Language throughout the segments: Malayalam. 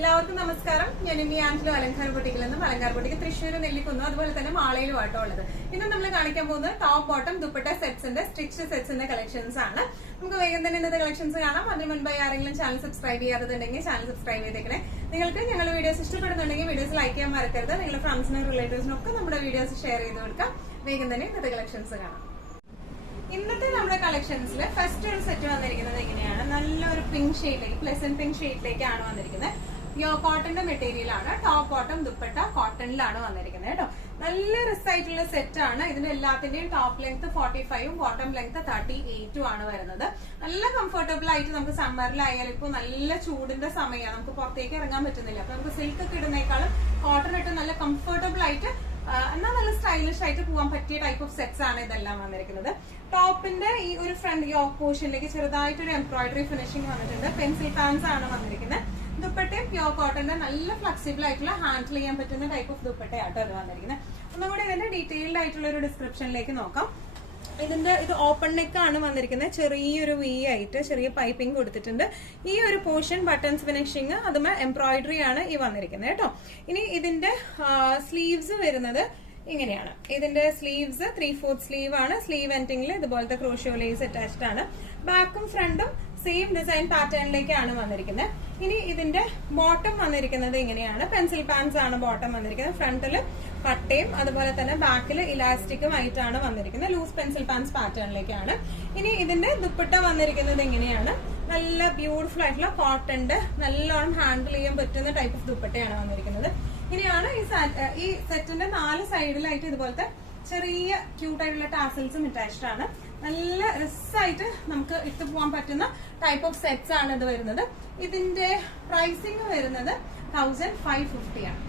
എല്ലാവർക്കും നമസ്കാരം. ഞാൻ ഇനി ആൻറ്റിലോ അലങ്കാർ ബൊട്ടിക്കിൽ നിന്നും അലങ്കാർ ബൊട്ടിക്ക് തൃശ്ശൂർ നെല്ലിക്കുന്നു അതുപോലെ തന്നെ മാളയിലും ആട്ടോ ഉള്ളത്. ഇന്ന് നമ്മൾ കാണിക്കാൻ പോകുന്നത് ടോപ്പ് ബോട്ടം ദുപ്പട്ട സെറ്റ്സിന്റെ സ്റ്റിച്ച് സെറ്റ്സിന്റെ കളക്ഷൻസ് ആണ്. നമുക്ക് വേഗം തന്നെ ഇന്നത്തെ കളക്ഷൻസ് കാണാം. അതിന് മുൻപായി ആരെങ്കിലും ചാനൽ സബ്സ്ക്രൈബ് ചെയ്യാത്തതുണ്ടെങ്കിൽ ചാനൽ സബ്സ്ക്രൈബ് ചെയ്തേക്കണേ. നിങ്ങൾക്ക് ഞങ്ങളുടെ വീഡിയോസ് ഇഷ്ടപ്പെടുന്നുണ്ടെങ്കിൽ വീഡിയോസ് ലൈക്ക് ചെയ്യാൻ മറക്കരുത്. നിങ്ങളുടെ ഫ്രണ്ട്സിനും റിലേറ്റീവ്സിനും ഒക്കെ നമ്മുടെ വീഡിയോസ് ഷെയർ ചെയ്ത് കൊടുക്കാം. വേഗം തന്നെ ഇന്നത്തെ കളക്ഷൻസ് കാണാം. ഇന്നത്തെ നമ്മുടെ കളക്ഷൻസിൽ ഫസ്റ്റ് ഒരു സെറ്റ് വന്നിരിക്കുന്നത് എങ്ങനെയാണ്, നല്ലൊരു പിങ്ക് ഷെയ്ഡിലേക്ക് പ്ലസന്റ് പിങ്ക് ഷെയ്ഡിലേക്കാണ് വന്നിരിക്കുന്നത്. പ്യോർ കോട്ടന്റെ മെറ്റീരിയൽ ആണ്. ടോപ്പ് ബോട്ടം ദുപ്പട്ട കോട്ടണിലാണ് വന്നിരിക്കുന്നത് കേട്ടോ. നല്ല റിസായിട്ടുള്ള സെറ്റ് ആണ്. ഇതിന്റെ എല്ലാത്തിന്റെയും ടോപ്പ് ലെങ്ത് 45ഉം ബോട്ടം ലെങ്ത് 38ഉം ആണ് വരുന്നത്. നല്ല കംഫർട്ടബിൾ ആയിട്ട് നമുക്ക് സമ്മറിലായാലും ഇപ്പൊ നല്ല ചൂടിന്റെ സമയമാണ്, നമുക്ക് പുറത്തേക്ക് ഇറങ്ങാൻ പറ്റുന്നില്ല. അപ്പൊ നമുക്ക് സിൽക്ക് ഒക്കെ ഇടുന്നേക്കാളും കോട്ടൺ ഇട്ട് നല്ല കംഫർട്ടബിൾ ആയിട്ട് എന്നാൽ നല്ല സ്റ്റൈലിഷ് ആയിട്ട് പോകാൻ പറ്റിയ ടൈപ്പ് ഓഫ് സെറ്റ്സ് ആണ് ഇതെല്ലാം വന്നിരിക്കുന്നത്. ടോപ്പിന്റെ ഈ ഒരു ഫ്രണ്ട് യോക്ക് പോർഷനിലേക്ക് ചെറുതായിട്ടൊരു എംബ്രോയിഡറി ഫിനിഷിംഗ് വന്നിട്ടുണ്ട്. പെൻസിൽ പാൻസ് ആണ് വന്നിരിക്കുന്നത്. ദുപ്പട്ടയും പ്യോർ കോട്ടന്റെ നല്ല ഫ്ലെക്സിബിൾ ആയിട്ടുള്ള ഹാൻഡിൽ ചെയ്യാൻ പറ്റുന്ന ടൈപ്പ് ഓഫ് ദുപ്പട്ടയാട്ടോ അത് വന്നിരിക്കുന്നത്. ഒന്നുകൂടി ഇതിന്റെ ഡീറ്റെയിൽഡ് ആയിട്ടുള്ള ഒരു ഡിസ്ക്രിപ്ഷനിലേക്ക് നോക്കാം. ഇത് ഓപ്പൺ നെക്ക് ആണ് വന്നിരിക്കുന്നത്. ചെറിയൊരു വി ആയിട്ട് ചെറിയ പൈപ്പിംഗ് കൊടുത്തിട്ടുണ്ട്. ഈ ഒരു പോർഷൻ ബട്ടൺസ് ഫിനിഷിംഗ് അതുമേ എംബ്രോയിഡറി ആണ് ഈ വന്നിരിക്കുന്നത് കേട്ടോ. ഇനി ഇതിന്റെ സ്ലീവ്സ് വരുന്നത് ഇങ്ങനെയാണ്. ഇതിന്റെ സ്ലീവ്സ് 3/4 സ്ലീവ് ആണ്. സ്ലീവ് എൻഡിങ്ങിൽ ഇതുപോലത്തെ ക്രോഷ്യോ ലേസ് അറ്റാച്ച്ഡ് ആണ്. ബാക്കും ഫ്രണ്ടും സെയിം ഡിസൈൻ പാറ്റേണിലേക്കാണ് വന്നിരിക്കുന്നത്. ഇനി ഇതിന്റെ ബോട്ടം വന്നിരിക്കുന്നത് ഇങ്ങനെയാണ്. പെൻസിൽ പാൻസ് ആണ് ബോട്ടം വന്നിരിക്കുന്നത്. ഫ്രണ്ടില് പട്ടയും അതുപോലെ തന്നെ ബാക്കിൽ ഇലാസ്റ്റിക്കും ആയിട്ടാണ് വന്നിരിക്കുന്നത്. ലൂസ് പെൻസിൽ പാൻസ് പാറ്റേണിലേക്കാണ്. ഇനി ഇതിന്റെ ദുപ്പട്ട വന്നിരിക്കുന്നത് എങ്ങനെയാണ്, നല്ല ബ്യൂട്ടിഫുൾ ആയിട്ടുള്ള കോട്ടന്റെ നല്ലോണം ഹാൻഡിൽ ചെയ്യാൻ പറ്റുന്ന ടൈപ്പ് ഓഫ് ദുപ്പട്ടയാണ് വന്നിരിക്കുന്നത്. ഇനിയാണ് ഈ സെറ്റിന്റെ 4 സൈഡിലായിട്ട് ഇതുപോലത്തെ ചെറിയ ക്യൂട്ടായിട്ടുള്ള ടാസൽസും അറ്റാച്ച്ഡ് ആണ്. നല്ല രസമായിട്ട് നമുക്ക് ഇട്ട് പോകാൻ പറ്റുന്ന ടൈപ്പ് ഓഫ് സെറ്റ്സ് ആണ് ഇത് വരുന്നത്. ഇതിന്റെ പ്രൈസിംഗ് വരുന്നത് 1550 ആണ്.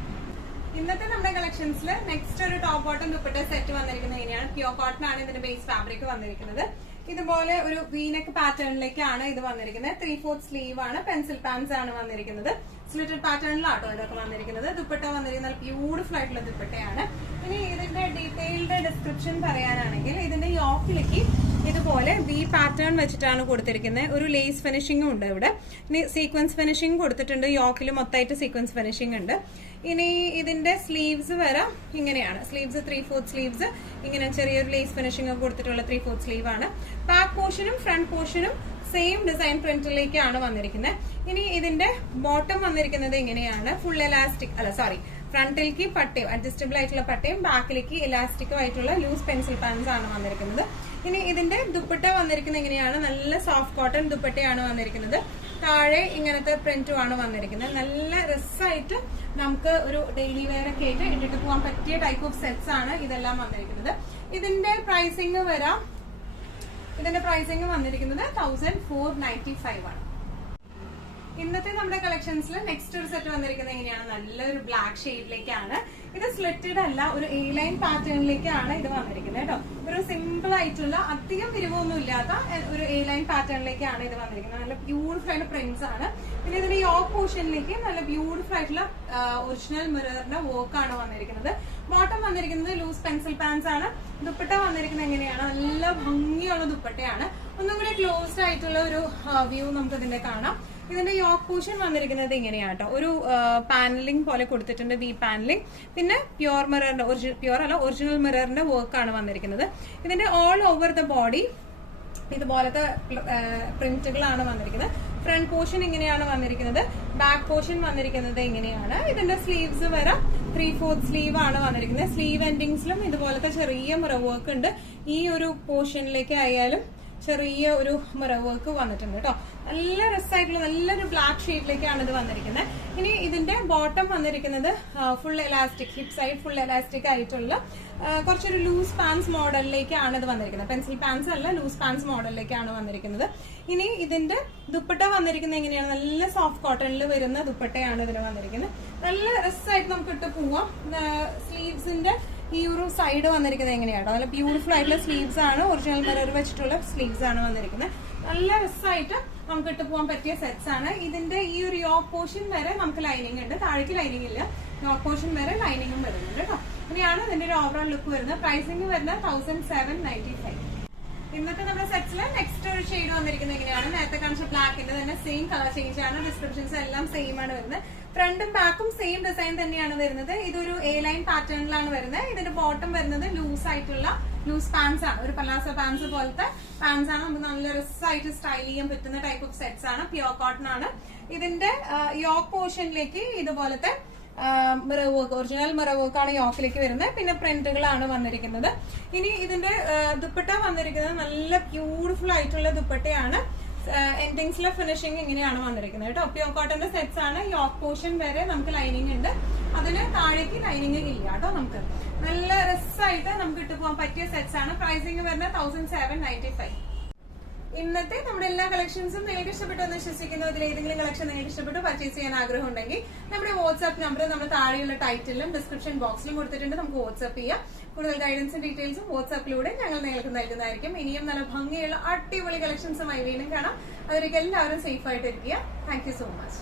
ഇന്നത്തെ നമ്മുടെ കളക്ഷൻസിൽ നെക്സ്റ്റ് ഒരു ടോപ്പ് ബോട്ടം ദുപ്പട്ട സെറ്റ് വന്നിരിക്കുന്നത് എങ്ങനെയാണ്, പ്യോർ കോട്ടൺ ആണ് ഇതിന്റെ ബേസ് ഫാബ്രിക് വന്നിരിക്കുന്നത്. ഇതുപോലെ ഒരു വീനെക്ക് പാറ്റേണിലേക്കാണ് ഇത് വന്നിരിക്കുന്നത്. 3/4 സ്ലീവ് ആണ്. പെൻസിൽ പാൻസ് ആണ് വന്നിരിക്കുന്നത്. സ്ലിറ്റഡ് പാറ്റേണിലാട്ടോ ഇതൊക്കെ വന്നിരിക്കുന്നത്. ദുപ്പട്ട വന്നിരിക്കുന്നത് ബ്യൂട്ടിഫുൾ ആയിട്ടുള്ള ദുപ്പട്ടയാണ്. ഇനി ഇതിന്റെ ഡീറ്റെയിൽഡ് ഡിസ്ക്രിപ്ഷൻ പറയാനാണെങ്കിൽ ഇതിന്റെ യോക്കിലേക്ക് ഇതുപോലെ വി പാറ്റേൺ വെച്ചിട്ടാണ് കൊടുത്തിരിക്കുന്നത്. ഒരു ലേസ് ഫിനിഷിംഗും ഉണ്ട് ഇവിടെ. ഇനി സീക്വൻസ് ഫിനിഷിംഗ് കൊടുത്തിട്ടുണ്ട്. യോക്കിൽ മൊത്തമായിട്ട് സീക്വൻസ് ഫിനിഷിംഗ് ഉണ്ട്. ഇനി ഇതിന്റെ സ്ലീവ്സ് വരെ ഇങ്ങനെയാണ്. സ്ലീവ്സ് 3/4 സ്ലീവ്സ് ഇങ്ങനെ ചെറിയൊരു ലേസ് ഫിനിഷിംഗ് കൊടുത്തിട്ടുള്ള 3/4 സ്ലീവ് ആണ്. ബാക്ക് പോർഷനും ഫ്രണ്ട് പോർഷനും സെയിം ഡിസൈൻ പ്രിന്റിലേക്കാണ് വന്നിരിക്കുന്നത്. ഇനി ഇതിന്റെ ബോട്ടം വന്നിരിക്കുന്നത് എങ്ങനെയാണ്, ഫുൾ എലാസ്റ്റിക് ഫ്രണ്ടിലേക്ക് പട്ടയും അഡ്ജസ്റ്റബിൾ ആയിട്ടുള്ള പട്ടയും ബാക്കിലേക്ക് ഇലാസ്റ്റിക്കും ആയിട്ടുള്ള ലൂസ് പെൻസിൽ പാൻസ് ആണ് വന്നിരിക്കുന്നത്. ഇനി ഇതിന്റെ ദുപ്പട്ട വന്നിരിക്കുന്നത് എങ്ങനെയാണ്, നല്ല സോഫ്റ്റ് കോട്ടൺ ദുപ്പട്ടയാണ് വന്നിരിക്കുന്നത്. താഴെ ഇങ്ങനത്തെ പ്രിന്റും ആണ് വന്നിരിക്കുന്നത്. നല്ല രസമായിട്ട് നമുക്ക് ഒരു ഡെയിലി വെയർ ഒക്കെ ആയിട്ട് ഇട്ടിട്ട് പോകാൻ പറ്റിയ ടൈപ്പ് ഓഫ് സെറ്റ്സ് ആണ് ഇതെല്ലാം വന്നിരിക്കുന്നത്. ഇതിന്റെ പ്രൈസിംഗ് വന്നിരിക്കുന്നത് 1495 ആണ്. ഇന്നത്തെ നമ്മുടെ കളക്ഷൻസിൽ നെക്സ്റ്റ് ഒരു സെറ്റ് വന്നിരിക്കുന്നത് എങ്ങനെയാണ്, നല്ലൊരു ബ്ലാക്ക് ഷെയ്ഡിലേക്കാണ്. ഇത് സ്ലിറ്റഡ് അല്ല, ഒരു എ ലൈൻ പാറ്റേണിലേക്കാണ് ഇത് വന്നിരിക്കുന്നത് കേട്ടോ. ഒരു സിമ്പിൾ ആയിട്ടുള്ള അധികം വിരിവൊന്നും ഇല്ലാത്ത ഒരു എ ലൈൻ പാറ്റേണിലേക്കാണ് ഇത് വന്നിരിക്കുന്നത്. നല്ല ബ്യൂട്ടിഫുൾ ആയിട്ടുള്ള പ്രിന്റ്സ് ആണ്. പിന്നെ ഇതിന്റെ യോക്ക് പോർഷനിലേക്ക് നല്ല ബ്യൂട്ടിഫുൾ ആയിട്ടുള്ള ഒറിജിനൽ മിററിന്റെ വർക്ക് ആണ് വന്നിരിക്കുന്നത്. ബോട്ടം വന്നിരിക്കുന്നത് ലൂസ് പെൻസിൽ പാൻസ് ആണ്. ദുപ്പട്ട വന്നിരിക്കുന്നത് എങ്ങനെയാണ്, നല്ല ഭംഗിയുള്ള ദുപ്പട്ടയാണ്. ഒന്നും കൂടി ക്ലോസ്ഡ് ആയിട്ടുള്ള ഒരു വ്യൂ നമുക്ക് ഇതിന്റെ കാണാം. ഇതിന്റെ യോക്ക് പോർഷൻ വന്നിരിക്കുന്നത് ഇങ്ങനെയാണ് കേട്ടോ. ഒരു പാനലിംഗ് പോലെ കൊടുത്തിട്ടുണ്ട്, വി പാനലിംഗ്. പിന്നെ പ്യോർ മിററിന്റെ ഒറിജിനൽ മിററിന്റെ വർക്ക് ആണ് വന്നിരിക്കുന്നത്. ഇതിന്റെ ഓൾ ഓവർ ദ ബോഡി ഇതുപോലത്തെ പ്രിന്റുകളാണ് വന്നിരിക്കുന്നത്. ഫ്രണ്ട് പോർഷൻ ഇങ്ങനെയാണ് വന്നിരിക്കുന്നത്. ബാക്ക് പോർഷൻ വന്നിരിക്കുന്നത് ഇങ്ങനെയാണ്. ഇതിന്റെ സ്ലീവ്സ് വരെ 3/4 സ്ലീവ് ആണ് വന്നിരിക്കുന്നത്. സ്ലീവ് എൻഡിങ്സിലും ഇതുപോലത്തെ ചെറിയ മിറർ വർക്ക് ഉണ്ട്. ഈ ഒരു പോർഷനിലേക്ക് ആയാലും ചെറിയ ഒരു മിറർ വർക്ക് വന്നിട്ടുണ്ട് കേട്ടോ. നല്ല രസമായിട്ടുള്ള നല്ലൊരു ബ്ലാക്ക് ഷെയ്ഡിലേക്കാണ് ഇത് വന്നിരിക്കുന്നത്. ഇനി ഇതിന്റെ ബോട്ടം വന്നിരിക്കുന്നത് full elastic, hip side full elastic ആയിട്ടുള്ള കുറച്ചൊരു ലൂസ് പാൻസ് മോഡലിലേക്കാണ് ഇത് വന്നിരിക്കുന്നത്. പെൻസിൽ പാൻസ് അല്ല, ലൂസ് പാൻസ് മോഡലിലേക്കാണ് വന്നിരിക്കുന്നത്. ഇനി ഇതിന്റെ ദുപ്പട്ട വന്നിരിക്കുന്നത് എങ്ങനെയാണ്, നല്ല സോഫ്റ്റ് കോട്ടണിൽ വരുന്ന ദുപ്പട്ടയാണ് ഇതിന് വന്നിരിക്കുന്നത്. നല്ല രസമായിട്ട് നമുക്ക് ഇട്ട് പോവാം. സ്ലീവ്സിന്റെ ഈ ഒരു സൈഡ് വന്നിരിക്കുന്നത് എങ്ങനെയാണോ, നല്ല ബ്യൂട്ടിഫുൾ ആയിട്ടുള്ള സ്ലീവ്സ് ആണ്. ഒറിജിനൽ മിറർ വെച്ചിട്ടുള്ള സ്ലീവ്സ് ആണ് വന്നിരിക്കുന്നത്. നല്ല രസമായിട്ട് നമുക്ക് ഇട്ട് പോകാൻ പറ്റിയ സെറ്റ്സ് ആണ്. ഇതിന്റെ ഈ ഒരു യോക്ക് പോർഷൻ വരെ നമുക്ക് ലൈനിങ് ഉണ്ട്, താഴേക്ക് ലൈനിങ് ഇല്ല. യോക്ക് പോർഷൻ വരെ ലൈനിങ്ങും വരുന്നുണ്ട് കേട്ടോ. ഇങ്ങനെയാണ് ഇതിന്റെ ഒരു ഓവറോൾ ലുക്ക് വരുന്നത്. പ്രൈസിംഗ് വരുന്നത് 1795. ഇന്നത്തെ നമ്മുടെ സെറ്റ്സിൽ നെക്സ്റ്റ് ഒരു ഷെയ്ഡ് വന്നിരിക്കുന്നത് എങ്ങനെയാണ്? നേരത്തെ കാണിച്ച ബ്ലാക്കിന്റെ തന്നെ സെയിം കളർ ചേഞ്ച് ആണ്. ഡിസ്ക്രിപ്ഷൻസ് എല്ലാം സെയിം ആണ് വരുന്നത്. ഫ്രണ്ടും ബാക്കും സെയിം ഡിസൈൻ തന്നെയാണ് വരുന്നത്. ഇതൊരു എ ലൈൻ പാറ്റേണിലാണ് വരുന്നത്. ഇതിന്റെ ബോട്ടം വരുന്നത് ലൂസ് ആയിട്ടുള്ള ലൂസ് പാൻസ് ആണ്. ഒരു പലാസ പാൻസ് പോലത്തെ പാൻസ് ആണ്. നമുക്ക് നല്ല രസമായിട്ട് സ്റ്റൈൽ ചെയ്യാൻ പറ്റുന്ന ടൈപ്പ് ഓഫ് സെറ്റ്സ് ആണ്. പ്യോർ കോട്ടൺ ആണ്. ഇതിന്റെ യോക്ക് പോർഷനിലേക്ക് ഇതുപോലത്തെ മിറർ വർക്ക്, ഒറിജിനൽ മിറർ വർക്കാണ് യോക്കിലേക്ക് വരുന്നത്. പിന്നെ പ്രിന്റുകളാണ് വന്നിരിക്കുന്നത്. ഇനി ഇതിന്റെ ദുപ്പട്ട വന്നിരിക്കുന്നത് നല്ല ബ്യൂട്ടിഫുൾ ആയിട്ടുള്ള ദുപ്പട്ടയാണ്. എൻഡിങ്സിലെ ഫിനിഷിംഗ് ഇങ്ങനെയാണ് വന്നിരിക്കുന്നത് കേട്ടോ. പ്യോർ കോട്ടന്റെ സെറ്റ്സ് ആണ്. യോക്ക് പോർഷൻ വരെ നമുക്ക് ലൈനിങ് ഉണ്ട്. അതിന് താഴേക്ക് ലൈനിങ് ഇല്ല കേട്ടോ. നമുക്ക് നല്ല രസമായിട്ട് നമുക്ക് ഇട്ട് പോകാൻ പറ്റിയ സെറ്റ്സ് ആണ്. പ്രൈസിംഗ് വരുന്നത് 1795. ഇന്നത്തെ നമ്മുടെ എല്ലാ കളക്ഷൻസും നിങ്ങൾക്ക് ഇഷ്ടപ്പെട്ടു എന്ന് വിശ്വസിക്കുന്നു. ഇതിൽ ഏതെങ്കിലും കളക്ഷൻ നിങ്ങൾക്ക് ഇഷ്ടപ്പെട്ടു പർച്ചേസ് ചെയ്യാൻ ആഗ്രഹം ഉണ്ടെങ്കിൽ നമ്മുടെ വാട്സ്ആപ്പ് നമ്പർ നമ്മൾ താഴെയുള്ള ടൈറ്റിലും ഡിസ്ക്രിപ്ഷൻ ബോക്സിലും കൊടുത്തിട്ടുണ്ട്. നമുക്ക് വാട്സ്ആപ്പ് ചെയ്യാം. കൂടുതൽ ഗൈഡൻസും ഡീറ്റെയിൽസും വാട്സ്ആപ്പിലൂടെ ഞങ്ങൾ നിങ്ങൾക്ക് നൽകുന്നതായിരിക്കും. ഇനിയും നല്ല ഭംഗിയുള്ള അടിപൊളി കളക്ഷൻസുമായി വീണ്ടും കാണാം. അതിലേക്ക് എല്ലാവരും സേഫ് ആയിട്ട് ഇരിക്കുക. Thank you so much.